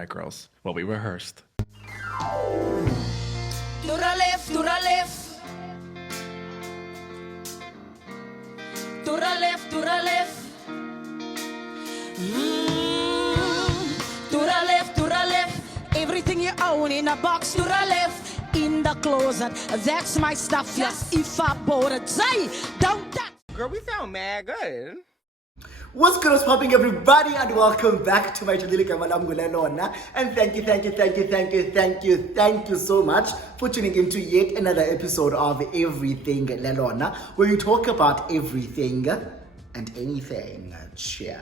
right, girls. Well, we rehearsed. To the left, to the left. To the left, to the left. To the left, to the left. Everything you own in a box. To the left, in the closet. That's my stuff. Yes, if I bought it, say, don't touch. Girl, we sound mad good. What's good, what's popping, everybody, and welcome back to my channel. And thank you so much for tuning into yet another episode of Everything Lelona, where we talk about everything and anything. Cheer.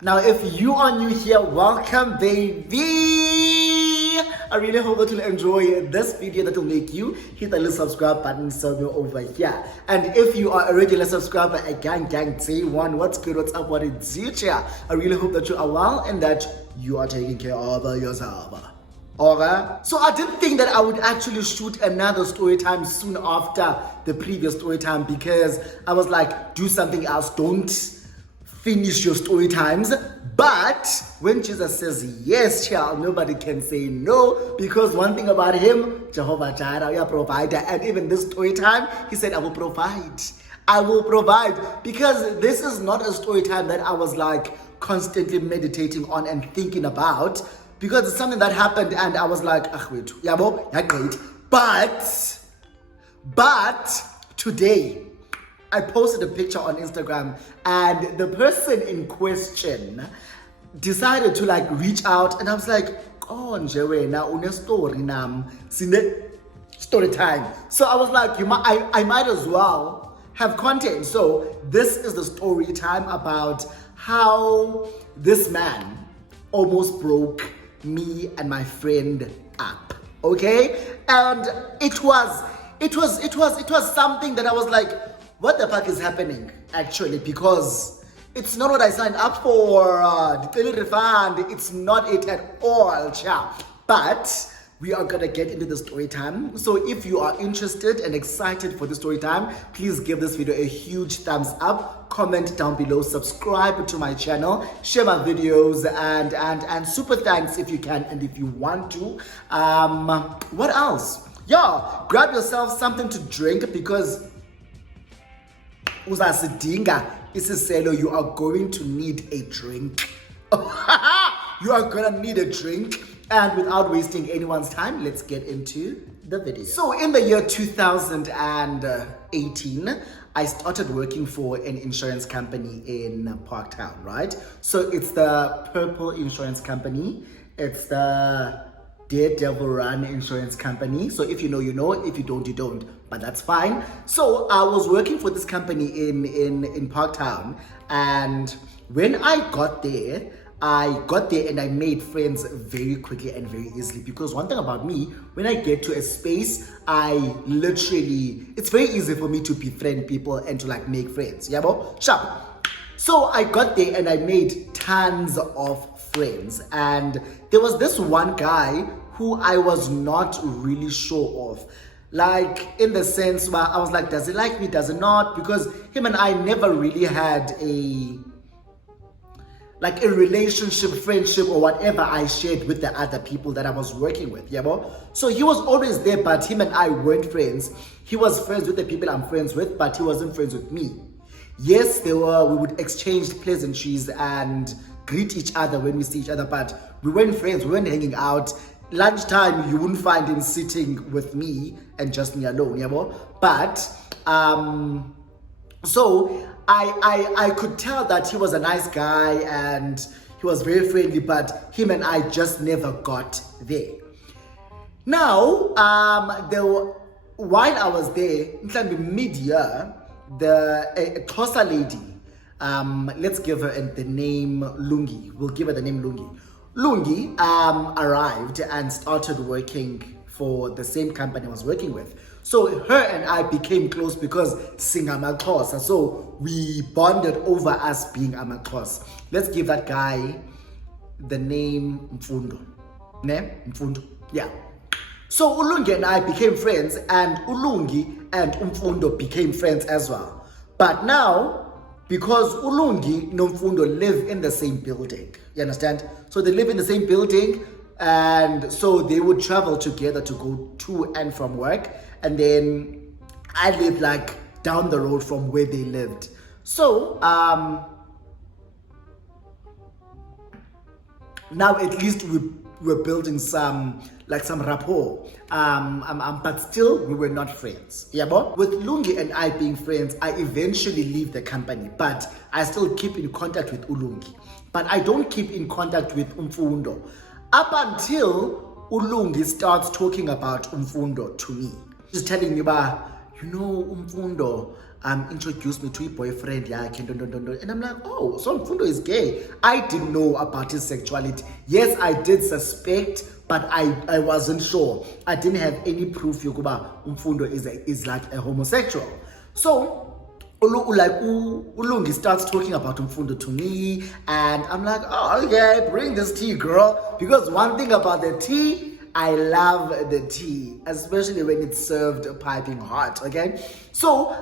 Now, if you are new here, welcome, baby. I really hope that you'll enjoy this video that will make you hit the little subscribe button somewhere over here. And if you are a regular subscriber, a gang, day one, what's good, what's up, what is it? I really hope that you are well and that you are taking care of yourself. Okay. So I didn't think that I would actually shoot another story time soon after the previous story time, because I was like, do something else, don't finish your story times. But when Jesus says yes, child, nobody can say no, because one thing about him, Jehovah Jireh, your provider. And even this story time, he said, I will provide. I will provide. Because this is not a story time that I was like constantly meditating on and thinking about, because it's something that happened and I was like, ah, wait, yabo, yeah, great. But today, I posted a picture on Instagram and the person in question decided to like reach out, and I was like, oh, nje now une story nam sine story time. So I was like, I might as well have content. So this is the story time about how this man almost broke me and my friend up. Okay? And it was something that I was like, what the fuck is happening actually? Because it's not what I signed up for. The daily refund, it's not it at all, child. But we are gonna get into the story time. So if you are interested and excited for the story time, please give this video a huge thumbs up, comment down below, subscribe to my channel, share my videos, and super thanks if you can and if you want to. What else? Yeah, grab yourself something to drink, because uzasidinga isiselo, you are going to need a drink. You are gonna need a drink. And without wasting anyone's time, let's get into the video. So in the year 2018, I started working for an insurance company in Parktown, right? So it's the Purple Insurance Company. It's the Daredevil Run Insurance Company. So if you know, you know. If you don't, you don't. But that's fine. So I was working for this company in Parktown, and when I got there and I made friends very quickly and very easily, because one thing about me, when I get to a space, it's very easy for me to befriend people and to like make friends. Yeah, bo? Sharp. So I got there and I made tons of friends, and there was this one guy who I was not really sure of. Like, in the sense where I was like, does he like me, does he not? Because him and I never really had a relationship, friendship, or whatever I shared with the other people that I was working with, yeah, bro? So he was always there, but him and I weren't friends. He was friends with the people I'm friends with, but he wasn't friends with me. Yes, we would exchange pleasantries and greet each other when we see each other, but we weren't friends, we weren't hanging out. Lunchtime, you wouldn't find him sitting with me and just me alone, yeah, bro? But, so I could tell that he was a nice guy and he was very friendly, but him and I just never got there. Now, while I was there, mid-year, a XOXO lady, let's give her the name Lungi. We'll give her the name Lungi. Lungi arrived and started working for the same company I was working with. So her and I became close because singamaXhosa. So we bonded over us being amaXhosa. Let's give that guy the name Mfundo. Ne? Mfundo. Yeah. So Ulungi and I became friends, and Ulungi and Mfundo became friends as well. But now, because Ulungi and Mfundo live in the same building, you understand? So they live in the same building. And so they would travel together to go to and from work. And then I lived like down the road from where they lived. So now at least we're building some rapport. But still we were not friends. Yeah, but with Lungi and I being friends, I eventually leave the company, but I still keep in contact with Ulungi. But I don't keep in contact with Umfundo up until Ulungi starts talking about Umfundo to me. She's telling me about, Umfundo introduced me to a boyfriend, and I'm like, oh, so Umfundo is gay. I didn't know about his sexuality. Yes, I did suspect, but I wasn't sure. I didn't have any proof Yokuba Umfundo is like a homosexual. So Ulungi starts talking about Umfundo to me, and I'm like, oh, okay, bring this tea, girl. Because one thing about the tea, I love the tea, especially when it's served piping hot, okay? So,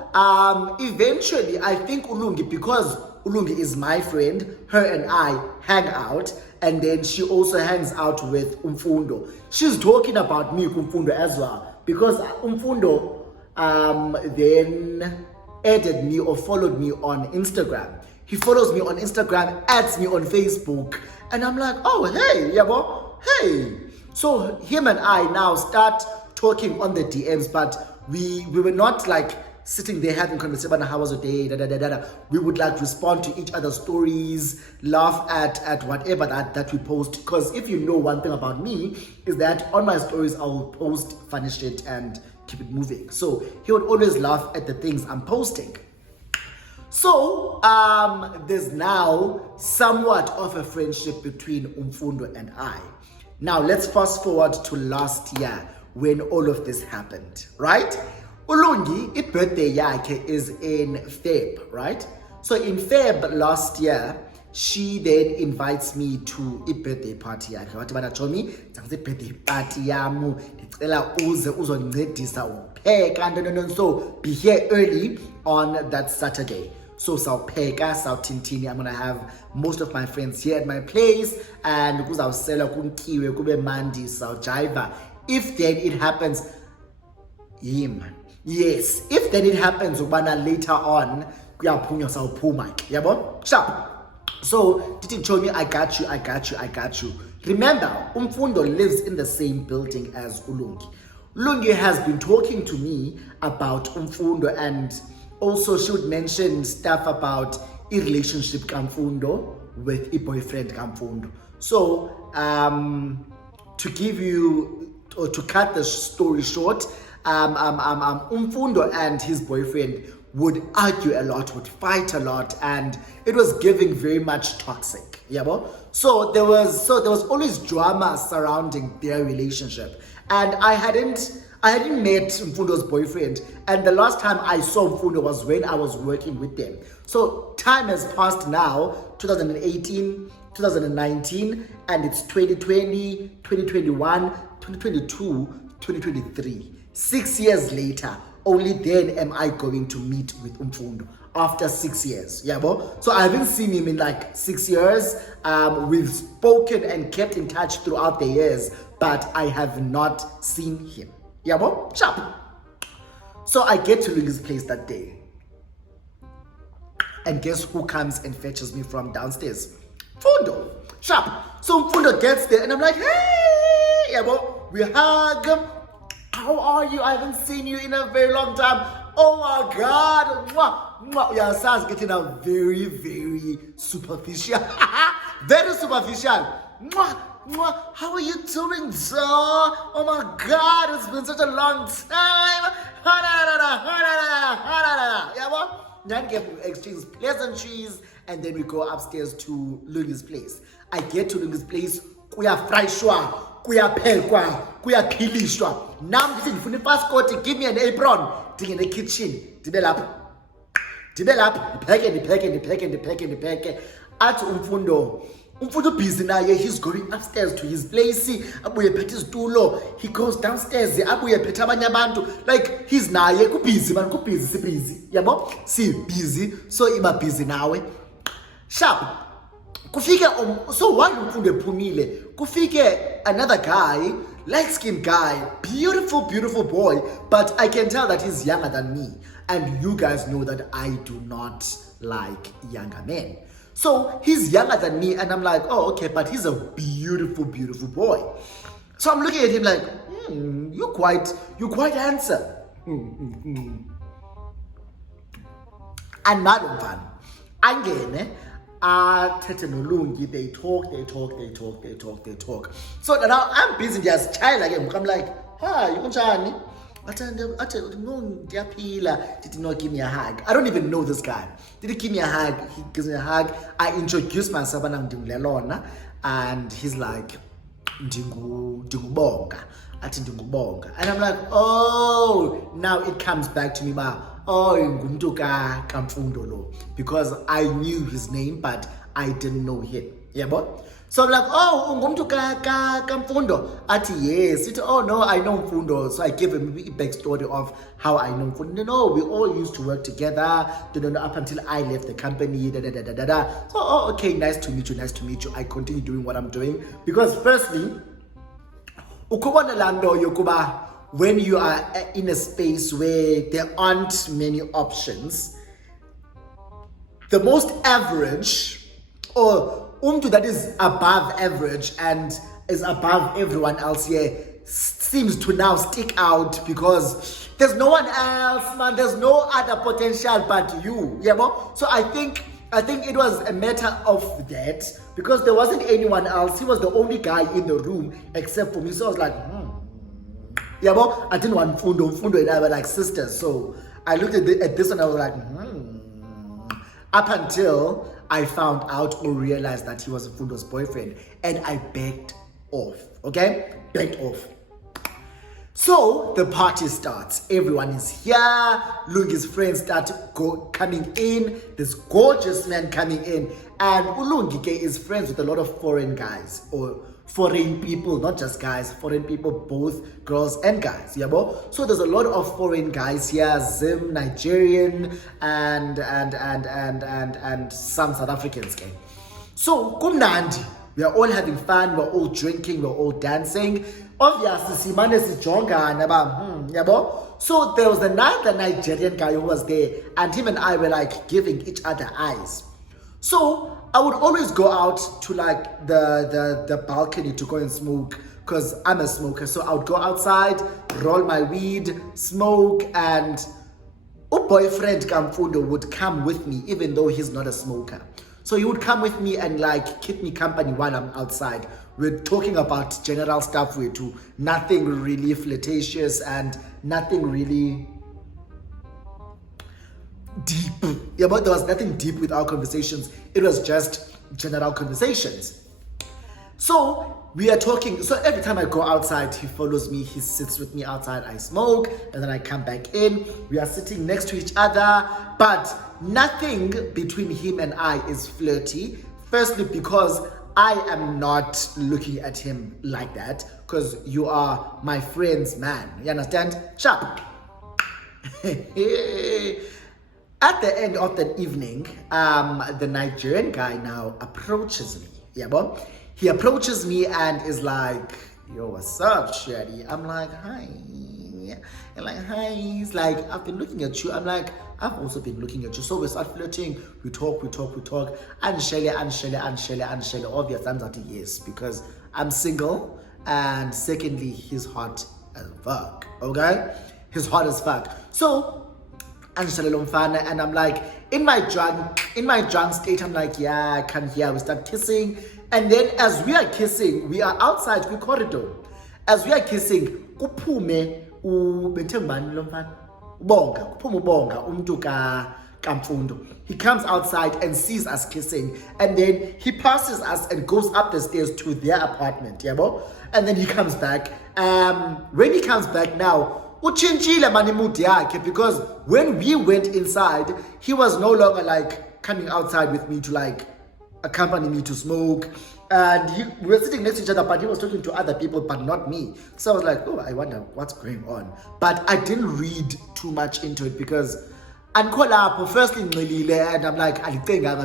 eventually, I think Ulungi, because Ulungi is my friend, her and I hang out, and then she also hangs out with Umfundo. She's talking about me, Umfundo, as well, because Umfundo then added me or followed me on Instagram. He follows me on Instagram, adds me on Facebook, and I'm like, oh, hey, yabo, hey. So him and I now start talking on the DMs, but we were not like sitting there having conversation, how was your day, We would like respond to each other's stories, laugh at whatever that we post. Because if you know one thing about me, is that on my stories, I will post funny shit and keep it moving. So he would always laugh at the things I'm posting. So there's now somewhat of a friendship between Umfundo and I. Now let's fast forward to last year when all of this happened, right? Ulungi, its birthday yakhe is in Feb, right? So in Feb last year, she then invites me to a birthday party yakhe. Wathi bana Chomi, ngicela birthday party yamu, ndicela uze uzoncedisa upheka. So be here early on that Saturday. So sawupheka, sawuthintini. I'm gonna have most of my friends here at my place, and kuzawusela kunkiwe kube mandi, sawujiva. If then it happens, yes, if then it happens ubana later on kuyaphunywa sawuphuma, yabo? Sharp. So Titi told me, I got you. Remember, Umfundo lives in the same building as Ulungi. Ulungi has been talking to me about Umfundo, and also she would mention stuff about a relationship Kamfundo with a boyfriend Kamfundo. So to give you, or to cut the story short, Umfundo and his boyfriend would argue a lot, would fight a lot, and it was giving very much toxic. Yeah, so there was always drama surrounding their relationship, and I hadn't met Mfundo's boyfriend, and the last time I saw Mfundo was when I was working with them. So time has passed now, 2018, 2019, and it's 2020, 2021, 2022, 2023. 6 years later, only then am I going to meet with Mfundo after 6 years. Yeah, bo? So I haven't seen him in like 6 years. We've spoken and kept in touch throughout the years, but I have not seen him. Yeah, bo? Sharp. So I get to Lungi's place that day. And guess who comes and fetches me from downstairs? Mfundo. Sharp. So Mfundo gets there and I'm like, hey, yeah, bo? We hug. How are you? I haven't seen you in a very long time. Oh my God. Mwah, mwah. Yeah, Sas getting a very, very superficial. Very superficial. Mwah, mwah. How are you doing, sir? Oh my God, it's been such a long time. Yeah, well, then we exchange pleasantries, and then we go upstairs to Lungi's place. I get to Lungi's place. Kuyafrayishwa, kuyaphekwa, kuyaphilishwa. Now I'm saying, "Funi passport, give me an apron." Dig in the kitchen. Develop. Ndipheke. Athi Umfundo busy naye. He's going upstairs to his place. Abuye phethe isitulo. He goes downstairs. Abuye phethe abanye abantu. Like he's naye kubusy man, kubusy busy. Yabo? Si busy, so iba busy nawe. Sharp. So while umfundo ephumile, kufike another guy, light-skinned guy, beautiful boy, but I can tell that he's younger than me. And you guys know that I do not like younger men. So he's younger than me, and I'm like, oh, okay, but he's a beautiful boy. So I'm looking at him like, you're quite handsome. And madam fan, angene, Tete Nolungi, they talk. So now I'm busy just child again. I'm like, hi, you can did not give me a hug. I don't even know this guy. Did he give me a hug? He gives me a hug. I introduce myself and he's like, Ndingubonga. And I'm like, oh, now it comes back to me, because I knew his name, but I didn't know him. Yeah, boy. So I'm like, oh, ungumntu Kamfundo. Ati yes. Oh no, I know Mfundo. So I give him a backstory of how I know Mfundo. No, we all used to work together. Up until I left the company. So okay, nice to meet you. I continue doing what I'm doing because firstly, ukubona lando yokuba when you are in a space where there aren't many options, the most average or that is above average and is above everyone else here seems to now stick out because there's no one else, man. There's no other potential but you. Yeah, bro? So I think it was a matter of that because there wasn't anyone else. He was the only guy in the room except for me. So I was like, Yeah, bro? I didn't want Fundo and I were like sisters. So I looked at this and I was like, Up until I found out or realized that he was Fundo's boyfriend, and I backed off. Okay? Backed off. So the party starts. Everyone is here. Lungi's friends start coming in. This gorgeous man coming in. And Ulungi is friends with a lot of foreign guys or foreign people, not just guys, foreign people, both girls and guys. Yeah, bro? So there's a lot of foreign guys here, Zim, Nigerian, and some South Africans. Okay? So kumnandi. We are all having fun, we're all drinking, we're all dancing. Obviously, Simane Sijongana, yabo. So there was another Nigerian guy who was there, and him and I were like giving each other eyes. So I would always go out to like the balcony to go and smoke, because I'm a smoker. So I would go outside, roll my weed, smoke, and a boyfriend Kamfundo would come with me, even though he's not a smoker. So he would come with me and like keep me company while I'm outside. We're talking about general stuff. We're to nothing really flirtatious and nothing really deep. Yeah, but there was nothing deep with our conversations. It was just general conversations. So we are talking. So every time I go outside, he follows me. He sits with me outside. I smoke and then I come back in. We are sitting next to each other, but nothing between him and I is flirty. Firstly, because I am not looking at him like that, because you are my friend's man. You understand? Sharp. At the end of the evening, the Nigerian guy now approaches me. Yeah, bro? He approaches me and is like, yo, what's up, Shady? I'm like, hi. And like, hi. He's like, I've been looking at you. I'm like, I've also been looking at you. So we start flirting. We talk. And Shelly. Obvious answer to yes, because I'm single. And secondly, he's hot as fuck. Okay? He's hot as fuck. So, and I'm like, in my drunk state, I'm like, yeah, come here. We start kissing. And then as we are kissing, we are outside the corridor. As we are kissing, kuphume Kamfundo. He comes outside and sees us kissing, and then he passes us and goes up the stairs to their apartment, yeah, bro? And then he comes back. When he comes back now, because when we went inside, he was no longer like coming outside with me to like accompany me to smoke, and we were sitting next to each other, but he was talking to other people but not me. So I was like, oh, I wonder what's going on, but I didn't read too much into it because firstly and I'm like,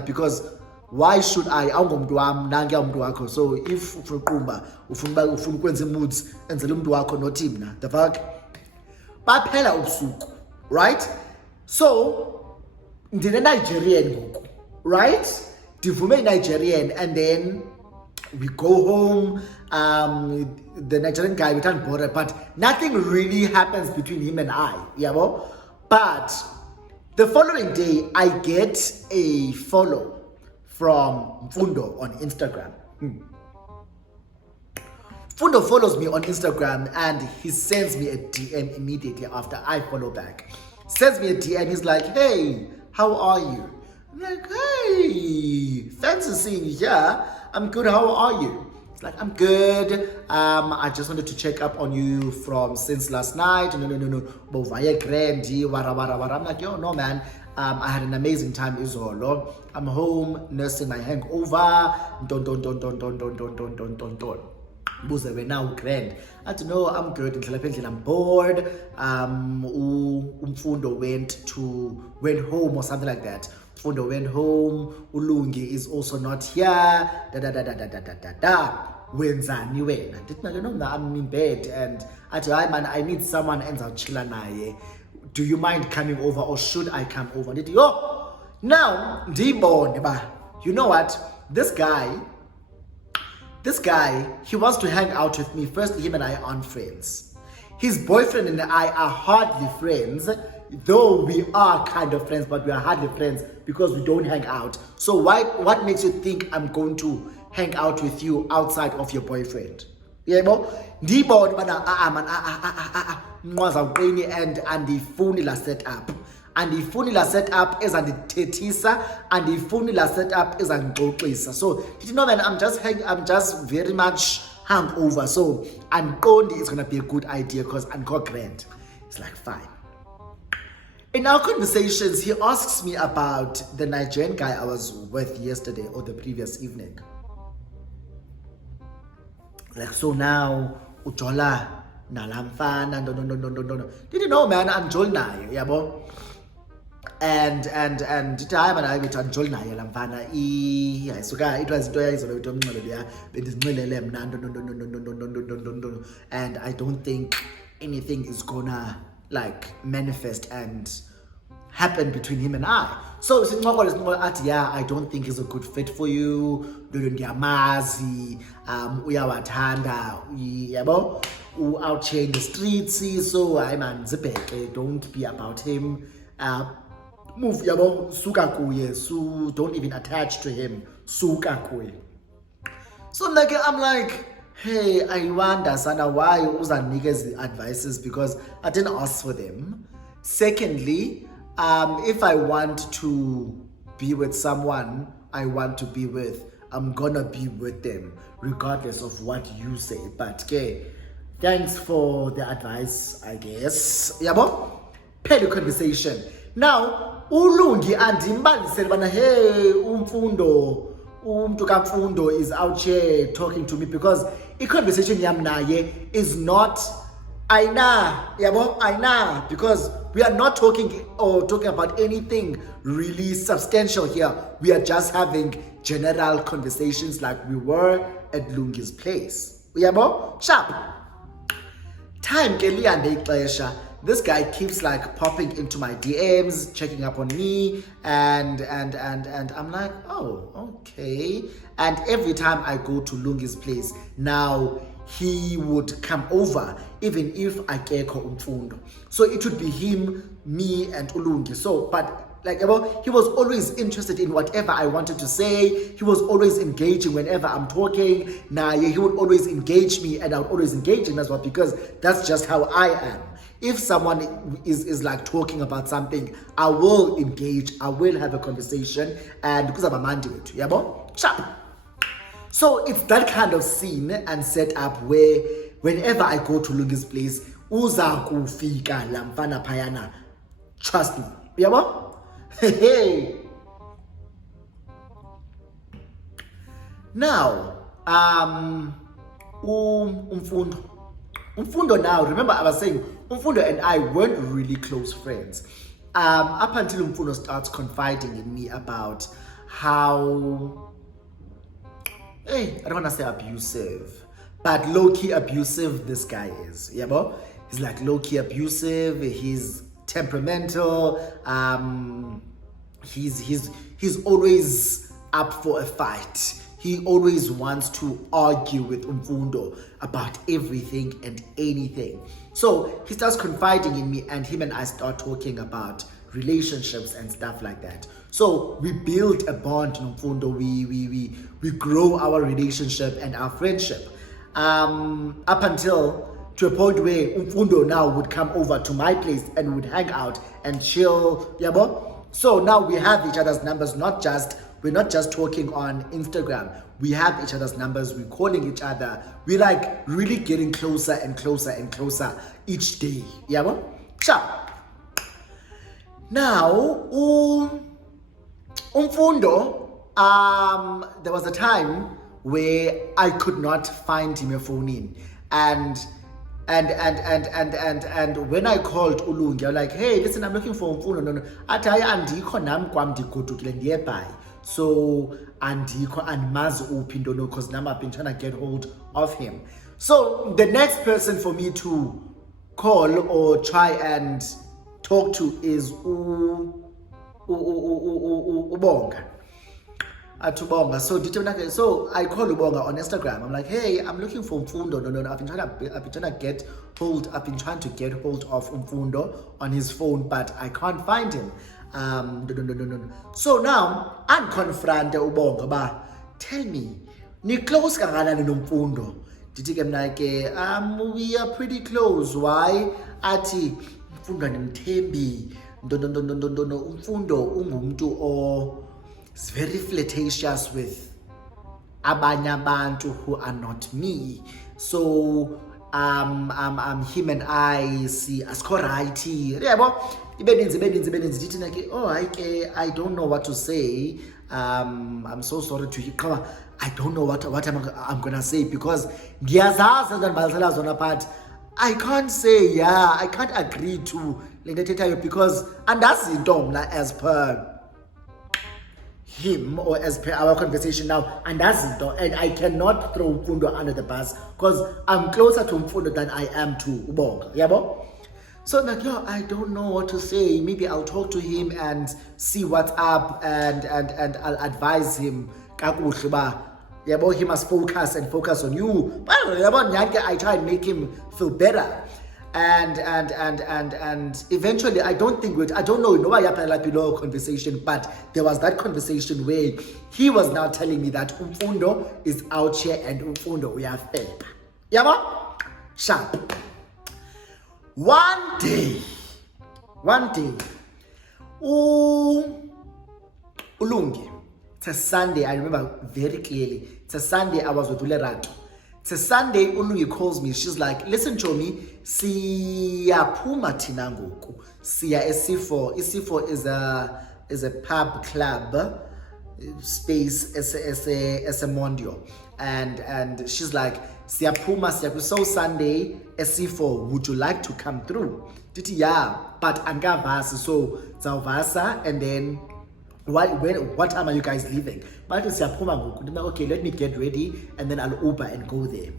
because why should I awungomntu wam nange umntu wakho, so if ufuna uqumba ufuna ukwenza moods enzela umntu wakho nothi mna the fuck baphela ubusuku, right? So ndine Nigerian ngoku, right? Ndivume Nigerian, and then we go home. The Nigerian guy, we can't bother, but nothing really happens between him and I, yabo. But the following day, I get a follow from Mfundo on Instagram. Mfundo follows me on Instagram and he sends me a DM immediately after I follow back. Sends me a DM, he's like, hey, how are you? I'm like, hey, fancy seeing you here. I'm good, how are you? It's like, I'm good. I just wanted to check up on you from since last night. No. Bovaya Grandi, wara. I'm like, yo, no, man. I had an amazing time, Izolo. I'm home nursing my hangover. Don. Buze we now grand. I don't know, I'm good. I'm bored. Umfundo went home or something like that. Mfundo went home. Ulungi is also not here. Wenzani wena? No, I'm in bed and I tell man, I need someone else I'll chill naye. Do you mind coming over or should I come over? Yo, now, you know what? This guy, he wants to hang out with me. First, him and I aren't friends. His boyfriend and I are hardly friends, though we are kind of friends, but we are hardly friends because we don't hang out. So what makes you think I'm going to hang out with you outside of your boyfriend? Yeah, man, and andifuni la set up. Andifuni la set up ezandithethisa, andifuni la set up ezandixoxisa. So did you know, man, I'm just very much hangover, so andiqondi it's gonna be a good idea because andikho grand. It's like, fine. In our conversations, he asks me about the Nigerian guy I was with yesterday or the previous evening. Like, so now ujola nalamfana no. Did you know, man, anjol naye, yabo? And did I man I with anjol naye lamfana suka it was into yazolo into umnqolo leya bendizinqilele mna no. And I don't think anything is gonna like manifest and happen between him and I. So yeah, I don't think he's a good fit for you. Uyamazi, uyawathanda, yabo, out here in the streets. So I'm zibheke, don't be about him. Move, yabo, suka kuye, don't even attach to him. Suka kuye. So I'm like, hey, I wonder sana why uzanikeza advices because I didn't ask for them. Secondly, if I want to be with someone I want to be with, I'm gonna be with them regardless of what you say. But okay, thanks for the advice, I guess. Yabo? Pay the conversation. Now, Ulungi andimbalisele bana, hey, umntu kaMfundo is out here talking to me because a conversation yam naye is not aina, because we are not talking about anything really substantial here. We are just having general conversations like we were at Lungi's place. Yabo? Sharp. Time keli ande ixesha. This guy keeps like popping into my DMs, checking up on me, and I'm like, oh, okay. And every time I go to Lungi's place, now he would come over, even if I kekho umfundo. So it would be him, me, and Ulungi. So, but like, he was always interested in whatever I wanted to say. He was always engaging whenever I'm talking. He would always engage me, and I would always engage him as well because that's just how I am. If someone is like talking about something, I will engage, I will have a conversation, and because I'm a man to it, sharp. So it's that kind of scene and setup where whenever I go to Lungi's place, uza kufika lamfana payana. Trust me, Hey. Now, Umfundo now, remember I was saying, Umfundo and I weren't really close friends. Up until Umfundo starts confiding in me about how, hey, I don't want to say abusive, but low-key abusive this guy is. Yeah, bro? He's like low-key abusive. He's temperamental. He's always up for a fight. He always wants to argue with Umfundo about everything and anything. So he starts confiding in me, and him and I start talking about relationships and stuff like that. So we build a bond, Umfundo. We grow our relationship and our friendship. Up until to a point where Umfundo now would come over to my place and would hang out and chill. Yeah, bro? So now we have each other's numbers, we're not just talking on Instagram. We have each other's numbers. We're calling each other. We're like really getting closer and closer and closer each day. Yeah, bro? Sure. Now, Umfundo, there was a time where I could not find him a phone in. And when I called Ulungi, I was like, hey, listen, I'm looking for Umfundo. No. Ataya andikho nam kwam ndigodukile nearby. So andikho andimazi uphi ntono, because now I've been trying to get hold of him. So the next person for me to call or try and talk to is Ubonga. Atubonga. So I call Ubonga on Instagram. I'm like, hey, I'm looking for Umfundo. No. I've been trying to get hold of Umfundo on his phone, but I can't find him. No. So now I'm confronted Ubonga, but tell me, ni close kangakanani noMfundo? Ndithi ke mna ke we are pretty close. Why? Athi Umfundo andimthembi. No. Umfundo ungumuntu is very flirtatious with abanye abantu who are not me. So him and I see asikho right. Yebo ibeninzi oh I don't know what to say. I'm so sorry to you. I don't know what I'm gonna say, because ngiyazazi and bazela zona, but I can't say, yeah, I can't agree to because andazi into mna as per him or as per our conversation now, and I cannot throw Umfundo under the bus because I'm closer to Umfundo than I am to Ubonga. Yabo? So I'm like, I don't know what to say. Maybe I'll talk to him and see what's up, and I'll advise him. Yabo, he must focus on you. But I try and make him feel better. And eventually I don't know why happened below conversation, but there was that conversation where he was now telling me that Umfundo is out here and Umfundo we are fair. Yabo? Sharp. One day, Ulungi, it's a Sunday, I remember very clearly. It's a Sunday, I was with Ulerato. It's a Sunday, Ulungi calls me. She's like, listen to me, siyaphuma thina ngoku. Siya e-C4. E-C4 is a pub club space as a mondio. And she's like, siyaphuma so Sunday e-C4, would you like to come through? Diti yeah, but angavasa, so zavasa, and then what time are you guys leaving? Okay, let me get ready and then I'll Uber and go there.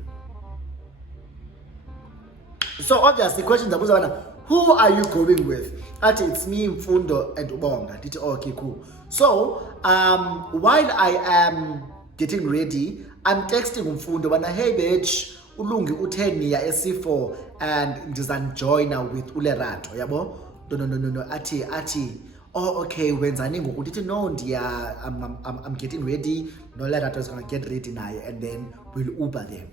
So obviously, questions are, who are you going with? It's me, Umfundo, and Ubonga. Okay, cool. So while I am getting ready, I'm texting Umfundo, hey bitch, Ulungi uteniya e-C4 and ndizanjoyina now with Ulerato, yabo? No. Ati. Oh, okay, wenzani ngoku? Ndithi no, I'm getting ready. No, Lerato is gonna get ready now, and then we'll Uber there.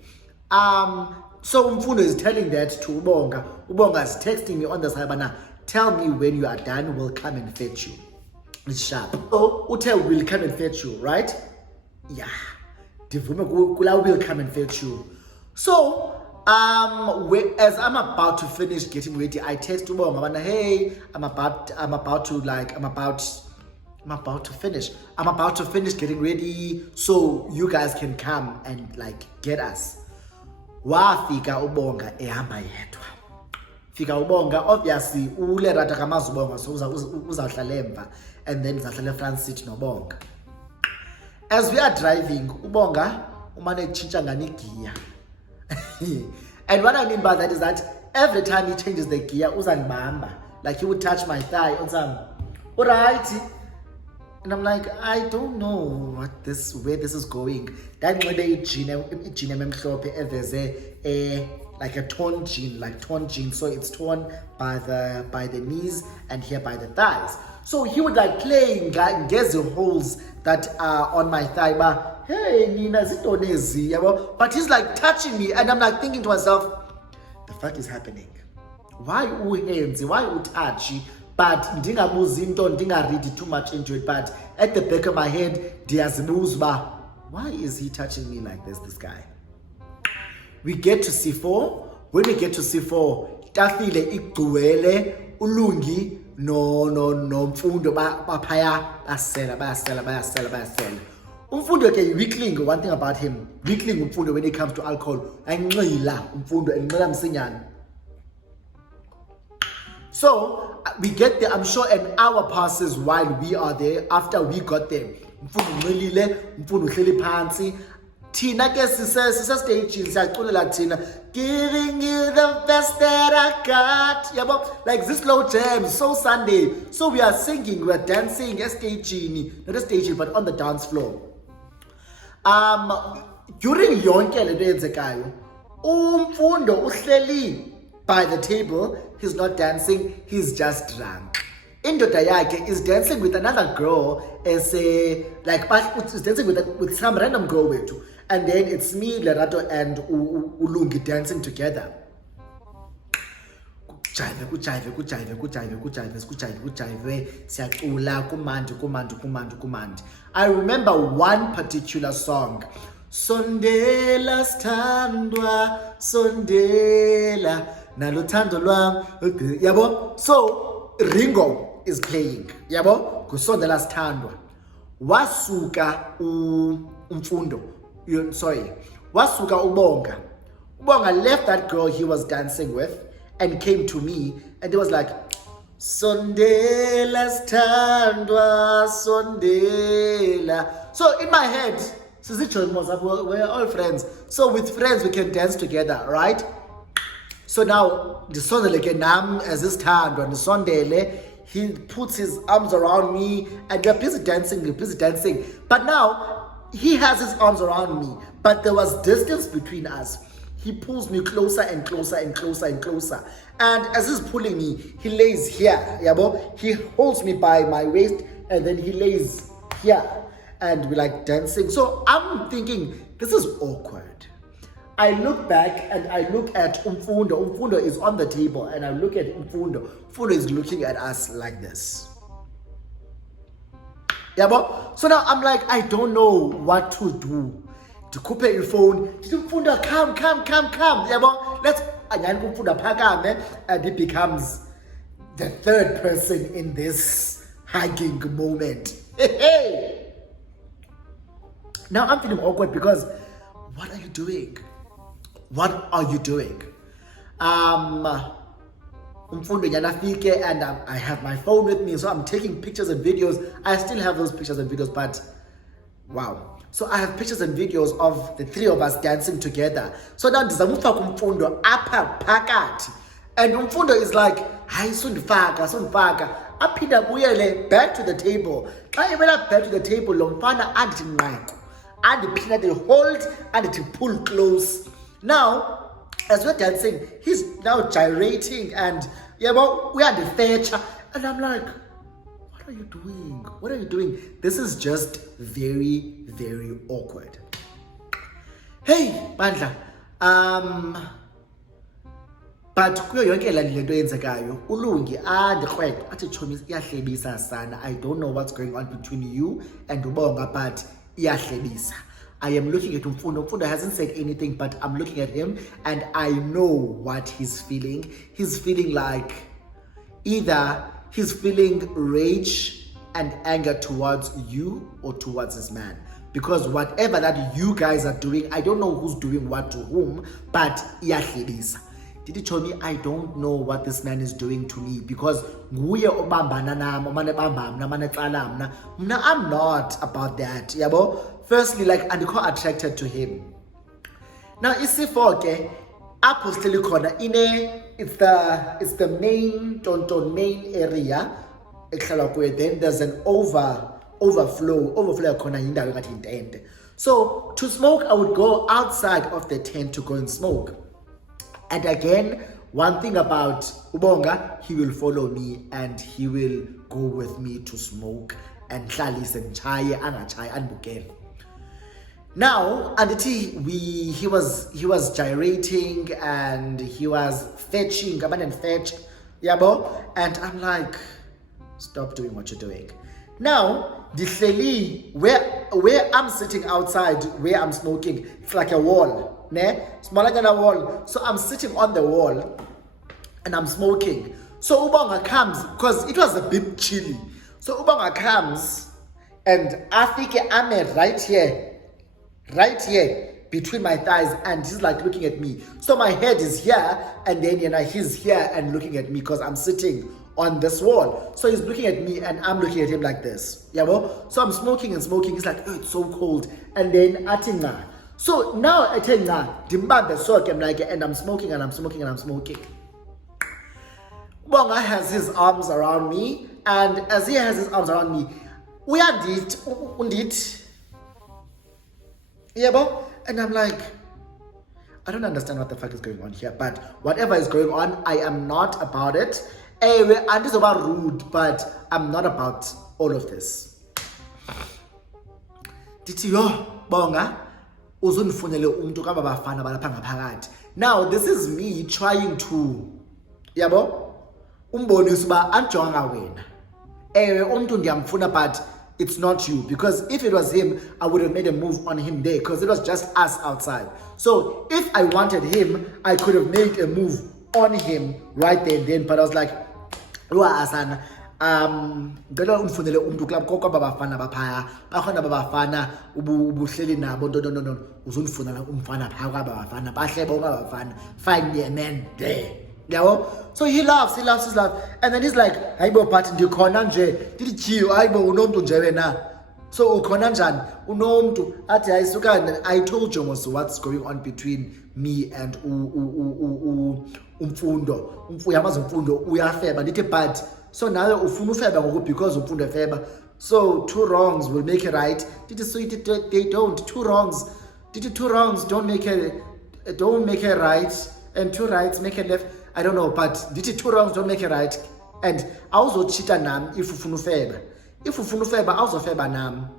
So Umfundo is telling that to Ubonga. Ubonga is texting me on the side, but tell me when you are done, we'll come and fetch you. It's sharp. So Utel will come and fetch you, right? Yeah. Divume will come and fetch you. So as I'm about to finish getting ready, I text Ubonga, hey, I'm about to finish getting ready, so you guys can come and get us. Wafika Ubonga ehamba yedwa. Fika Ubonga, obviously Ulerata kamazi Ubonga, so uzawuhlala emva, and then uzahlala front seat nobonga. As we are driving, ubonga umane chincha ngani gear. And what I mean by that is that every time he changes the gear, uzangibamba. Like he would touch my thigh on some, alright. And I'm like, I don't know where this is going. That like a torn jean, so it's torn by the knees and here by the thighs. So he would like play and get the holes that are on my thigh. But hey, Nina, but he's like touching me, and I'm like thinking to myself, the fuck is happening? Why uhenzi? Why utouchy? But ndinga read too much into it. But at the back of my head, why is he touching me like this guy? We get to C4. When we get to C4, tafile igcwele ulungi no mfundo baphaya bayasela. Umfundo ke weakling. One thing about him, weakling umfundo when it comes to alcohol, anqila umfundo enqila msinyana. So we get there, I'm sure an hour passes while we are there. After we got there, umfundo unqilile, umfundo uhleli phansi. Tina ke stage siyaculela Tina, giving you the best that I got. Yabo, like this slow jam, so Sunday. So we are singing, we are dancing, not a stage, but on the dance floor. During yonke lento yenzekayo, umfundo uhleli by the table. He's not dancing, he's just drunk. Indoda yakhe is dancing with another girl is dancing with some random girl wethu. And then it's me, Lerato, and Ulungi dancing together. Kujive, siyacula, kumandi. I remember one particular song. Sondela standwa, sondela, naluthando lwam. Yabo? So Ringo is playing. Yabo? Kusondela standwa. Wasuka umfundo. Wasuka ubonga. Ubonga left that girl he was dancing with and came to me, and he was like, Sondela standwa, sondela. So in my head, we're all friends. So with friends we can dance together, right? So now the sondele nam as this standwa, the sondele, he puts his arms around me and we're busy dancing. But now he has his arms around me, but there was distance between us. He pulls me closer and closer. And as he's pulling me, he lays here. Yabo? He holds me by my waist and then he lays here. And we're like dancing. So I'm thinking, this is awkward. I look back and I look at Umfundo. Umfundo is on the table and I look at Umfundo. Umfundo is looking at us like this. Yabo? So now I'm like, I don't know what to do. To coupe your phone, Umfundo, come. Yabo? Let's Umfundo phakame, and it becomes the third person in this hugging moment. Hey. Now I'm feeling awkward because what are you doing? Umfundo yanafike and I have my phone with me, so I'm taking pictures and videos. I still have those pictures and videos, but wow. So I have pictures and videos of the three of us dancing together. So now ndizamufa kumfundo apha phakathi. And Umfundo is like, hayi sondifaka. Aphinda buyele back to the table. Xa ebela back to the table, lo mfana andithi nqaku. Andiphinda they hold and to pull close. Now, as we're dancing, he's now gyrating and we are the feature. And I'm like, what are you doing? This is just very, very awkward. Hey, Bandla. But kuyo yonke la lento yenzekayo, Ulungi ndikrwethu athi chomi iyahlebisa sana. I don't know what's going on between you and Ubonga, but iyahlebisa. I am looking at Umfundo. Umfundo hasn't said anything, but I'm looking at him and I know what he's feeling. He's feeling like either he's feeling rage and anger towards you or towards this man. Because whatever that you guys are doing, I don't know who's doing what to whom, but iyahlebisa. did he tell me, I don't know what this man is doing to me because nguye obambana nam, omane bamba mna, mane tsala mna. Mna, I'm not about that, yabo. Firstly, like, andikho attracted to him. Now, isifo ke apho sihleli khona it's the main tonton main area ehlala kuyo. Then there's an overflow khona yindawo ngathi intente. So to smoke, I would go outside of the tent to go and smoke. And again, one thing about Ubonga, he will follow me and he will go with me to smoke and hlalise ngichaye angachaye andibukele. Now, Anditi, he was gyrating and he was fetching, and fetch, yabo, and I'm like, stop doing what you're doing. Now, the Hleli, where I'm sitting outside, where I'm smoking, it's like a wall, ne? Smaller than a wall. So I'm sitting on the wall and I'm smoking. So Ubonga comes, because it was a bit chilly. So Ubonga comes and I think I'm right here between my thighs, and he's like looking at me. So my head is here and then he's here and looking at me because I'm sitting on this wall. So he's looking at me and I'm looking at him like this. Yabo? So I'm smoking and smoking. He's like, oh, it's so cold. And then atinga. So now atinga, dimba soak, I'm like, and I'm smoking and I'm smoking and I'm smoking. Bonga has his arms around me, and as he has his arms around me, we are undit. Yabo? And I'm like, I don't understand what the fuck is going on here, but whatever is going on, I am not about it. Anyway, I'm just about rude, but I'm not about all of this. Dithi yo bonga uzunifunele umuntu kababafana balapha ngaphakathi. Now this is me trying to yabo umbonisa uba anjonga wena. Umuntu ndiyamfuna, but it's not you, because if it was him, I would have made a move on him there, because it was just us outside. So if I wanted him, I could have made a move on him right there and then. But I was like, Asana, ngicela undifunele umuntu kulapho babafana baphaya bakhona babafana ubuhleli nabo no uzundifunela umfana phaya kwabafana bahle bonke abafana, find me a man there. Yabo? So he laughs, and then he's like, hayibo but ndikhona nje ndithi jiyo hayibo unomntu nje wena, so ukhona njani unomntu athi hayisuka. I told you almost what's going on between me and umfundo yamazi umfundo uyafeba ndithi, but so nawe ufuna ufeba ngoku because umfundo efeba, so two wrongs will make a right. Did so they don't. Two wrongs don't make a right, and two rights make a left. I don't know, but did two wrongs don't make a right. And also cheat nam if ufuna ufeba. If ufuna ufeba awuzofeba nam.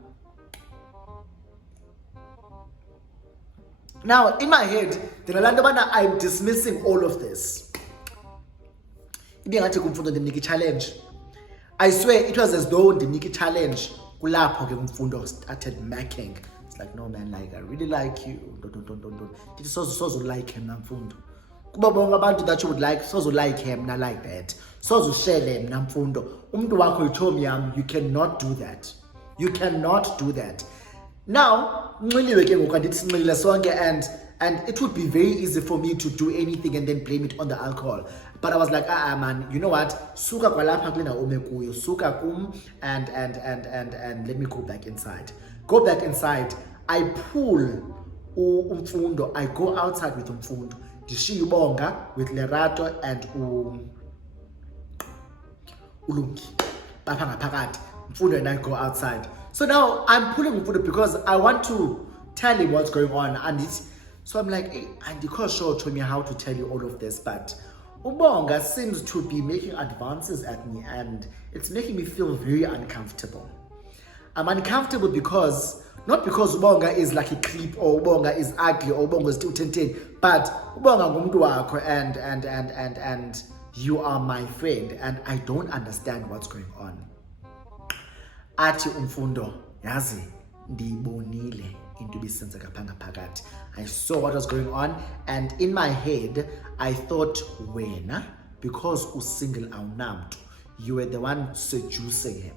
Now in my head, I'm dismissing all of this. The challenge. I swear it was as though the Nikki challenge started macking. It's like, no man, like I really like you. Don't. Did so like him namfundo. Kuba bonke abantu that you would like, sozo like him, not like that. Sozo share them namfundo. Umntu wakho itomi yam, you cannot do that. You cannot do that. Now, and it would be very easy for me to do anything and then blame it on the alcohol. But I was like, man, you know what? Suka kwalapha kulena omekuyo. Suka kum and let me go back inside. Go back inside. I pull umfundo. I go outside with umfundo. Dishi ubonga with Lerato and ulungi. Bapha ngaphakathi. Umfundo and I go outside. So now I'm pulling umfundo because I want to tell him what's going on, and so I'm like, hey, and because show told me how to tell you all of this, but Ubonga seems to be making advances at me, and it's making me feel very uncomfortable. I'm uncomfortable because, not because Ubonga is like a creep, or Ubonga is ugly, or Ubonga is still 10, but Ubonga ngumntu wakho, and you are my friend, and I don't understand what's going on. Athi umfundo, yazi, ndibonile into bisenzeka phakathi. I saw what was going on, and in my head, I thought, wena, because usingle awunamntu, you were the one seducing him.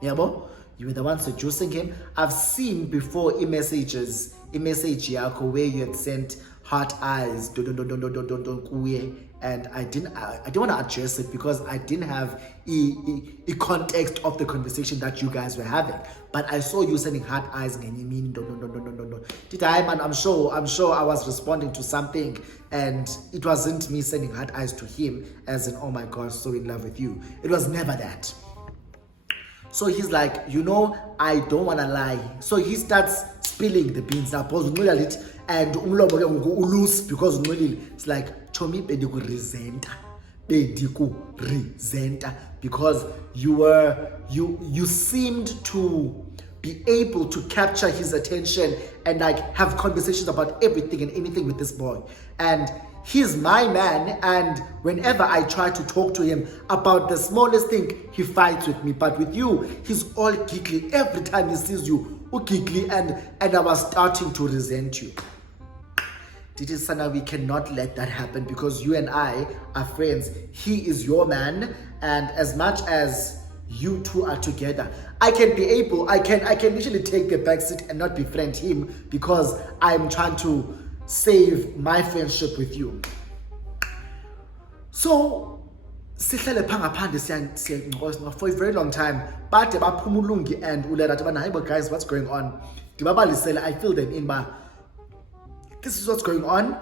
Yabo? You were the one seducing him. I've seen before messages message yakho where you had sent heart eyes, kuye, and I didn't want to address it because I didn't have a context of the conversation that you guys were having. But I saw you sending heart eyes and you mean did I, man? I'm sure I was responding to something, and it wasn't me sending heart eyes to him as in, oh my gosh, so in love with you. It was never that. So he's like, I don't want to lie. So he starts spilling the beans. And loose because it's like, Chomi resenta because you seemed to be able to capture his attention and like have conversations about everything and anything with this boy. And he's my man, and whenever I try to talk to him about the smallest thing, he fights with me. But with you, he's all giggly. Every time he sees you, giggly, and I was starting to resent you. Didi Sana, we cannot let that happen because you and I are friends. He is your man, and as much as you two are together, I can literally take the backseat and not befriend him because I'm trying to save my friendship with you. So sihlele phangaphandle for a very long time. But baphumulungi and ulera guys, what's going on? I feel them in my. This is what's going on.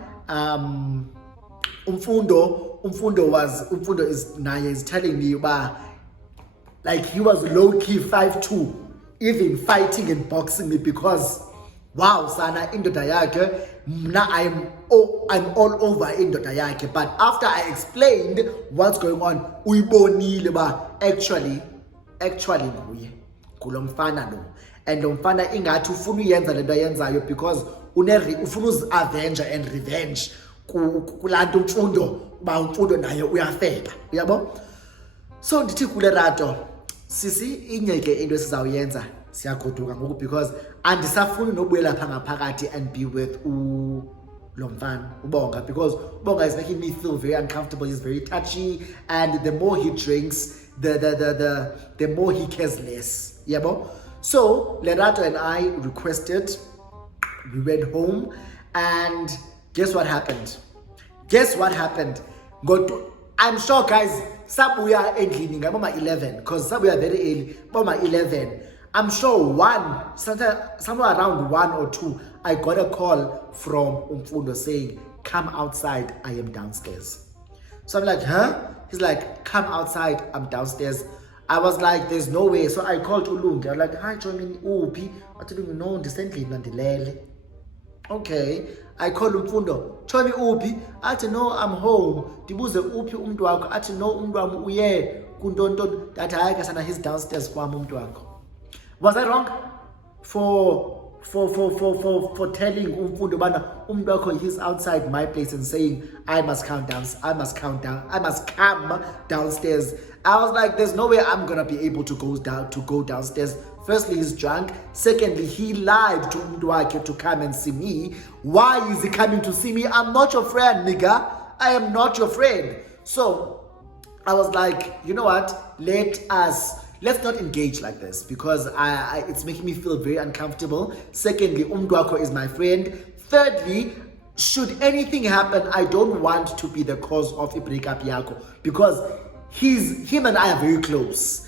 Umfundo is telling me like he was low-key 5'2", even fighting and boxing me because wow, sana indoda yakhe, I'm all over indoda yakhe. But after I explained what's going on, uyibonile actually nguye kulomfana lo, and lomfana ingathi ufuna uyenza lento ayenzayo because ufuna uzi-avenger and revenge kulanto umfundo naye uyafeba, uyabo. So ndithi kule rato sisi inyeke into esizawuyenza siyagoduka ngoku because andisafuni nobuyela pha ngaphakathi and be with lomfana ubonga because ubonga is making me feel very uncomfortable. He's very touchy, and the more he drinks, the more he cares less, yabo. So Lerato and I requested, we went home, and guess what happened? I'm sure guys, sabuya endlini ngaboma 11 because sabuya very early, boma 11. I'm sure somewhere around 1 or 2, I got a call from Umfundo saying, come outside, I am downstairs. So I'm like, huh? He's like, come outside, I'm downstairs. I was like, there's no way. So I called Ulungi. I was like, hi, Chomi, Upi. I told him, no, decently, Nandilele. Okay. I called Umfundo. Chomi, Upi. I said, no, I'm home. Dibuze Upi umdwako. I said, no, umdwamu uye. Kundonton. That I sana he's downstairs kwa umdwako. Was I wrong? For telling Umfundo bana umdwako he's outside my place and saying I must come downstairs. I was like, there's no way I'm gonna be able to go downstairs. Firstly, he's drunk. Secondly, he lied to Umdwake to come and see me. Why is he coming to see me? I'm not your friend, nigga. I am not your friend. So I was like, you know what? Let's not engage like this because it's making me feel very uncomfortable. Secondly, Umdwako is my friend. Thirdly, should anything happen, I don't want to be the cause of a breakup yako because him and I are very close.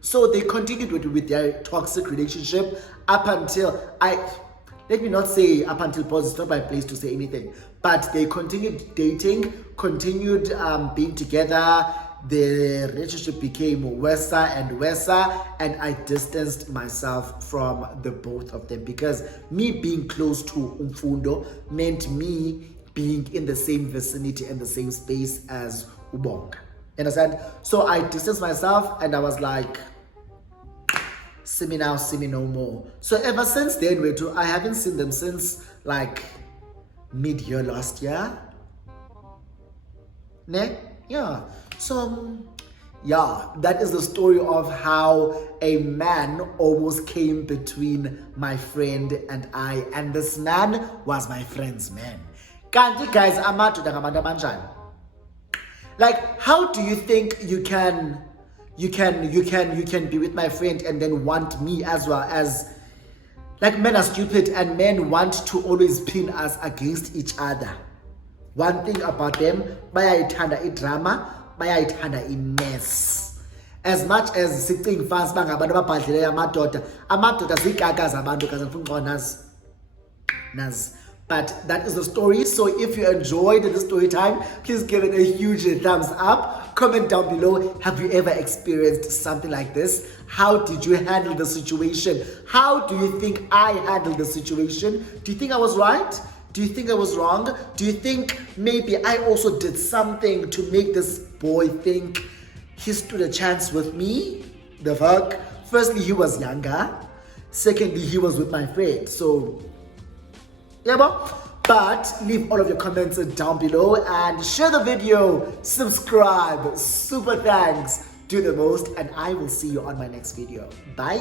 So they continued with their toxic relationship up until let me not say up until pause, it's not my place to say anything, but they continued dating, continued being together. The relationship became worse and worse, and I distanced myself from the both of them because me being close to Umfundo meant me being in the same vicinity and the same space as Ubonga. Understand? So I distanced myself and I was like, see me now, see me no more. So ever since then, I haven't seen them since like mid-year last year. Ne? Yeah. So, yeah, that is the story of how a man almost came between my friend and I, and this man was my friend's man. Kanti guys, like, how do you think you can be with my friend and then want me as well as Like, men are stupid and men want to always pin us against each other. One thing about them, bayayithanda idrama, bayayithanda imess. As much as sicinga fans bangabantu ababhadlileyo amadoda zikaka zabantu kaze ngifuna ukuxoxa nazi. But that is the story. So if you enjoyed the story time, please give it a huge thumbs up. Comment down below, have you ever experienced something like this? How did you handle the situation? How do you think I handled the situation? Do you think I was right? Do you think I was wrong? Do you think maybe I also did something to make this boy think he stood a chance with me? The fuck? Firstly, he was younger. Secondly, he was with my friend. So, yeah, but leave all of your comments down below and share the video, subscribe, super thanks, do the most, and I will see you on my next video. Bye.